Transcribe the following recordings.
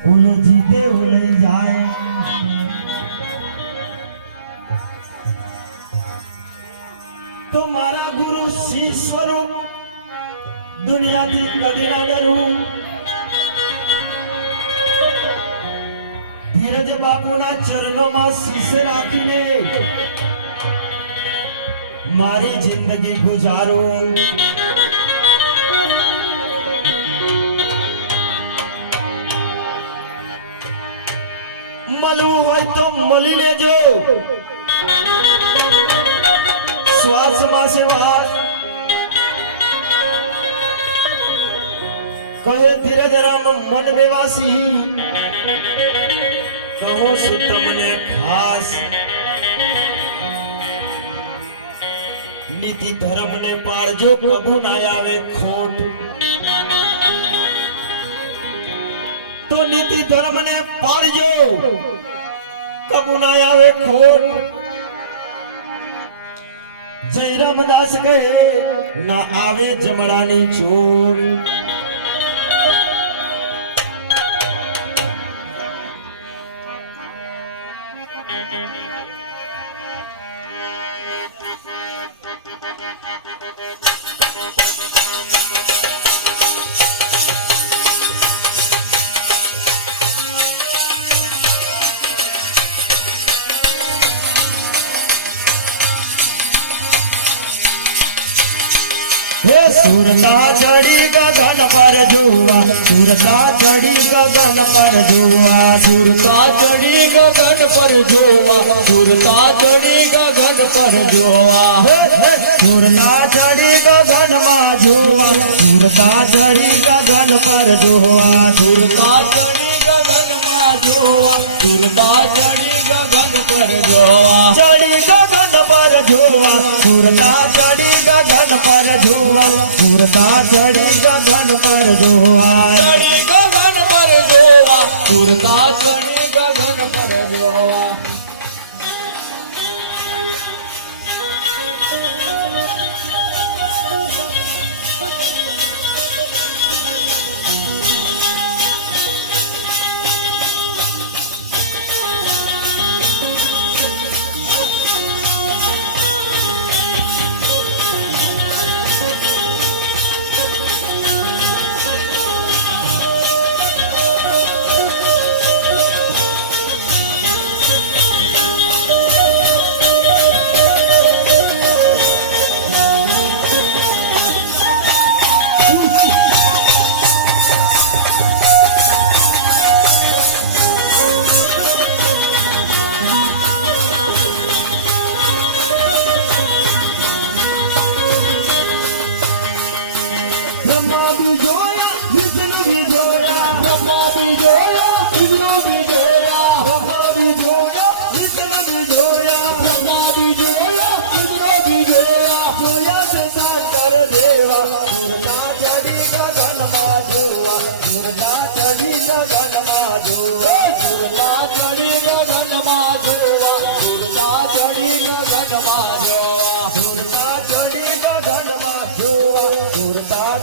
ઓલો જીતે લઈ જાય તો મારા ગુરુ શિવ સ્વરૂપ દુનિયાથી કદી ના ડરું ધીરજ બાપુના ચરણોમાં શીશ રાખીને મારી જિંદગી ગુજારું મળવું હોય તો મળી લેજો શ્વાસમાં છે વાત કહે ધીરજ રામ મન બેવાસી કહો છું તમને ખાસ નીતિ ધર્મ ને પાળજો કબુ ના આવે ખોટ તો નીતિ ધર્મ ને પાળજો કબુ ના આવે ખોટ જય રામદાસ કહે ના આવે જમડાની ચોર સુરતા ચડી ગગન પર જોવા સુરતા ચડી ગગન પર જોવા સુરતા ચડી ગગન પર જોવા સુરતા ચડી ગગન પર જોવા સુરતા ચડી ગગન માં જોવા સુરતા ચડી ગગન પર જોવા સુરતા ચડી ગગન માં જોવા સુરતા ચડી ગગન પર જોવા ચડી ગગન પર જોવા સુરતા ચડી ગગન પર જોવા સુરતા ચડી ગગન પર જોવા ચડી ગગન પર જોવા સુરતા ચડી ગગન પર જોવા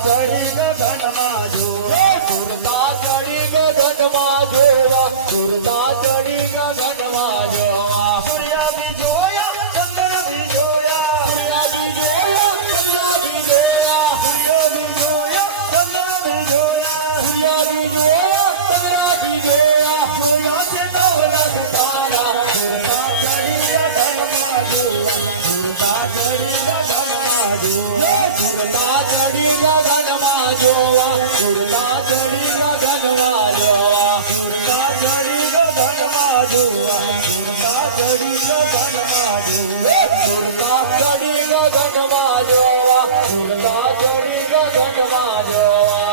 ચડી ગગન માં જોવા સુરતા ચડી ગગન માં જોવા સુરતા ચડી ગગન માં જોવા સૂર્ય બી જોયા ચંદ્ર બી જોયા સૂર્ય બી જોયા ચંદ્ર બી જોયા સૂર્ય બી જોયા ચંદ્ર બી જોયા સૂર્ય બી જોયા ચંદ્ર બી જોયા સૂર્ય છે નવરત તારા સુરતા ચડી ગગન માં જોવા સુરતા ચડી ગગન માં જોવા સુરતા ચડી ગગન માં જોવા સુરતા ચડી ગગન માં જોવા સુરતા ચડી ગગન માં જોવા સુરતા ચડી ગગન માં જોવા સુરતા ચડી ગગન માં જોવા સુરતા ચડી ગગન માં જોવા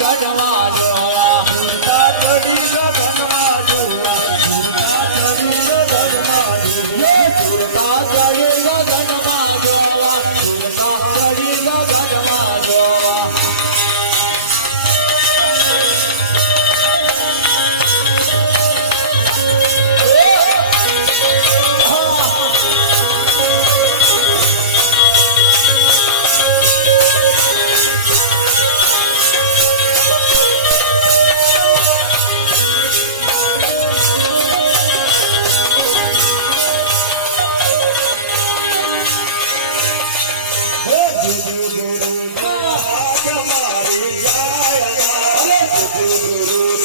ગગનમાં જોવા સુરતા ચડી ગગનમાં જોવા સુરતા ચડી ગગનમાં જોવા સુરતા ચડી ગગનમાં